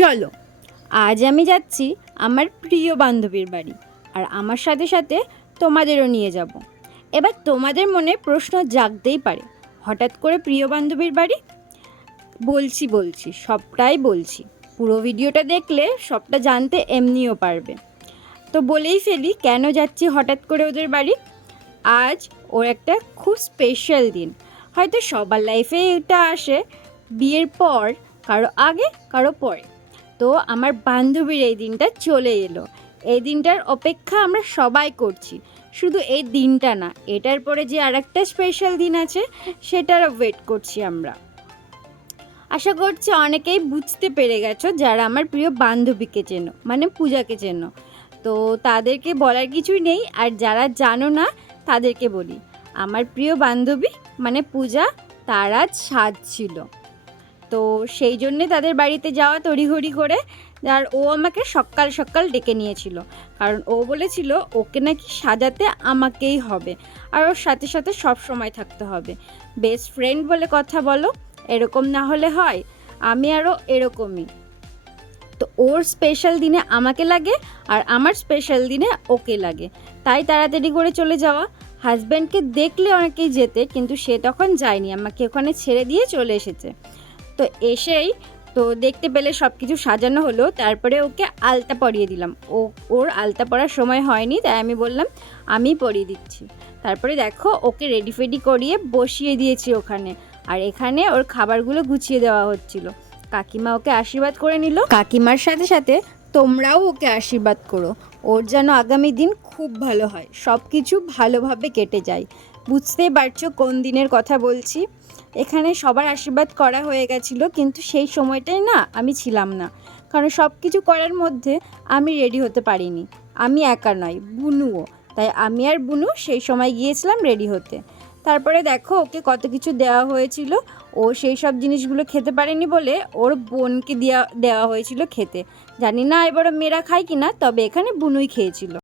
চলো, আজ আমি যাচ্ছি আমার প্রিয় বান্ধবীর বাড়ি, আর আমার সাথে সাথে তোমাদেরও নিয়ে যাব। এবার তোমাদের মনে প্রশ্ন জাগতেই পারে, হঠাৎ করে প্রিয় বান্ধবীর বাড়ি? বলছি সবটাই বলছি। পুরো ভিডিওটা দেখলে সবটা জানতে এমনিও পারবে। তো বলেই ফেলি কেন যাচ্ছি হঠাৎ করে ওদের বাড়ি। আজ ওর একটা খুব স্পেশাল দিন। হয়তো সবার লাইফে এটা আসে বিয়ের পর, কারো আগে কারো পরে। তো আমার বান্ধবীর এই দিনটা চলে এলো। এই দিনটার অপেক্ষা আমরা সবাই করছি। শুধু এই দিনটা না, এটার পরে যে আরেকটা স্পেশাল দিন আছে সেটারও ওয়েট করছি আমরা। আশা করছি অনেকেই বুঝতে পেরে গেছো যারা আমার প্রিয় বান্ধবীকে চেনো, মানে পূজাকে চেনো। তো তাদেরকে বলার কিছুই নেই, আর যারা জানো না তাদেরকে বলি, আমার প্রিয় বান্ধবী মানে পূজা, তার আজ সাজ ছিল। তো সেই জন্যে তাদের বাড়িতে যাওয়া তড়িঘড়ি করে। আর ও আমাকে সকাল সকাল ডেকে নিয়েছিল, কারণ ও বলেছিল ওকে নাকি সাজাতে আমাকেই হবে, আর ওর সাথে সাথে সব সময় থাকতে হবে। বেস্ট ফ্রেন্ড বলে কথা বলো, এরকম না হলে হয়? আমি আরও এরকমই। তো ওর স্পেশাল দিনে আমাকে লাগে, আর আমার স্পেশাল দিনে ওকে লাগে, তাই তাড়াতাড়ি করে চলে যাওয়া। হাজব্যান্ডকে দেখলে অনেকেই যেতে, কিন্তু সে তখন যায়নি, আমাকে ওখানে ছেড়ে দিয়ে চলে এসেছে। তো এসেই তো দেখতে পেলে সব কিছু সাজানো হলো, তারপরে ওকে আলতা পরিয়ে দিলাম। ওর আলতা পরার সময় হয়নি, তাই আমি বললাম আমি পরিয়ে দিচ্ছি। তারপরে দেখো ওকে রেডি ফেডি করিয়ে বসিয়ে দিয়েছি ওখানে, আর এখানে ওর খাবারগুলো গুছিয়ে দেওয়া হচ্ছিল। কাকিমা ওকে আশীর্বাদ করে নিল। কাকিমার সাথে সাথে তোমরাও ওকে আশীর্বাদ করো, ওর যেন আগামী দিন খুব ভালো হয়, সব কিছু ভালোভাবে কেটে যায়। বুঝতেই পারছো কোন দিনের কথা বলছি। এখানে সবার আশীর্বাদ করা হয়ে গেছিলো, কিন্তু সেই সময়টাই না আমি ছিলাম না, কারণ সব কিছু করার মধ্যে আমি রেডি হতে পারিনি। আমি একা নয়, বুনুও। তাই আমি আর বুনু সেই সময় গিয়েছিলাম রেডি হতে। তারপরে দেখো ওকে কত কিছু দেওয়া হয়েছিল। ও সেই সব জিনিসগুলো খেতে পারেনি বলে ওর বোনকে দেওয়া হয়েছিল খেতে। জানি না এবারে মেয়েরা খায় কি না, তবে এখানে বুনুই খেয়েছিল।